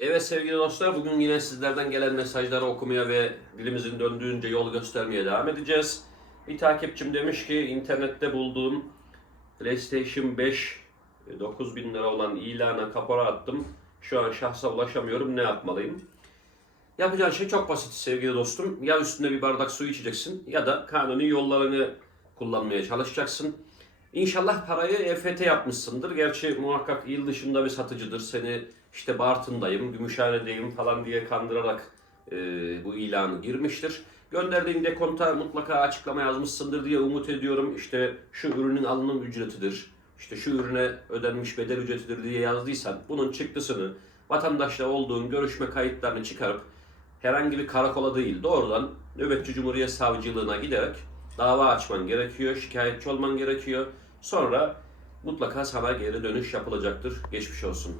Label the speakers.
Speaker 1: Evet sevgili dostlar, bugün yine sizlerden gelen mesajları okumaya ve dilimizin döndüğünce yol göstermeye devam edeceğiz. Bir takipçim demiş ki internette bulduğum PlayStation 5 e, 9000 lira olan ilana kapora attım. Şu an şahsa ulaşamıyorum, ne yapmalıyım? Yapacağın şey çok basit sevgili dostum. Ya üstünde bir bardak su içeceksin ya da kanuni yollarını kullanmaya çalışacaksın. İnşallah parayı EFT yapmışsındır. Gerçi muhakkak il dışında bir satıcıdır. Seni işte Bartın'dayım, Gümüşhane'deyim falan diye kandırarak e, bu ilanı girmiştir. Gönderdiğin dekonta mutlaka açıklama yazmışsındır diye umut ediyorum. İşte şu ürünün alınım ücretidir, işte şu ürüne ödenmiş bedel ücretidir diye yazdıysan bunun çıktısını vatandaşla olduğun görüşme kayıtlarını çıkarıp herhangi bir karakola değil doğrudan nöbetçi Cumhuriyet Savcılığına giderek dava açman gerekiyor, şikayetçi olman gerekiyor. Sonra mutlaka sana geri dönüş yapılacaktır. Geçmiş olsun.